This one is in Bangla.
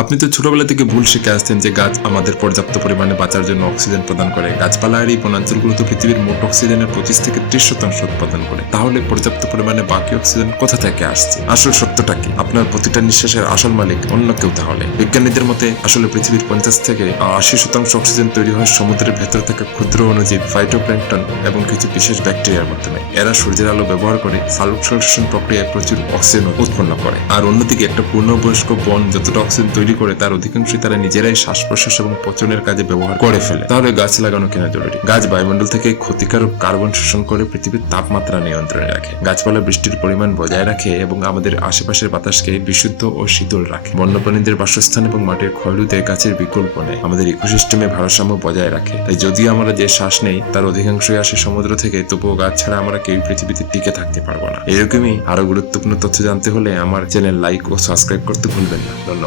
আপনি তো ছোটবেলা থেকে ভুল শিখে আসছেন যে গাছ আমাদের পর্যাপ্ত পরিমাণে বাঁচার জন্য অক্সিজেন প্রদান করে। গাছপালা আর এই বনাঞ্চলগুলো তো পৃথিবীর মোট অক্সিজেনের 25 থেকে 30% উৎপাদন করে। তাহলে পর্যাপ্ত পরিমাণে বাকি অক্সিজেন কোথা থেকে আসছে? আসল সত্যটা কি? আপনার প্রতিটা নিঃশ্বাসের আসল মালিক অন্য কেউ তাহলে? বিজ্ঞানীদের মতে আসলে পৃথিবীর 50 থেকে 80% অক্সিজেন তৈরি হয় সমুদ্রের ভেতর থাকা ক্ষুদ্র অণুজীব, ফাইটোপ্ল্যাঙ্কটন এবং কিছু বিশেষ ব্যাকটেরিয়ার মাধ্যমে। এরা সূর্যের আলো ব্যবহার করে সালোকসংশ্লেষণ প্রক্রিয়ায় প্রচুর অক্সিজেন উৎপন্ন করে। আর অন্যদিকে একটা পূর্ণবয়স্ক বন যতটা অক্সিজেন তৈরি করে তার অধিকাংশই তারা নিজেরাই শ্বাস প্রশ্বাস এবং পচনের কাজে ব্যবহার করে ফেলে। তাহলে গাছ লাগানো কেন জরুরি? গাছ বায়ুমণ্ডল থেকে ক্ষতিকারক কার্বন শোষণ করে পৃথিবীর তাপমাত্রা নিয়ন্ত্রণে রাখে। গাছপালা বৃষ্টির পরিমাণ বজায় রাখে এবং আমাদের আশেপাশের বাতাসকে বিশুদ্ধ ও শীতল রাখে। বন্যপ্রাণীদের বাসস্থান এবং মাটির ক্ষয়রোধে গাছের বিকল্প নেই, আমাদের ইকোসিস্টেমে ভারসাম্য বজায় রাখে। তাই যদিও আমরা যে শ্বাস নেই তার অধিকাংশই আসে সমুদ্র থেকে, তবুও গাছ ছাড়া আমরা কেউ পৃথিবীতে টিকে থাকতে পারবো না। এরকমই আরো গুরুত্বপূর্ণ তথ্য জানতে হলে আমার চ্যানেল লাইক ও সাবস্ক্রাইব করতে ভুলবেন না। ধন্যবাদ।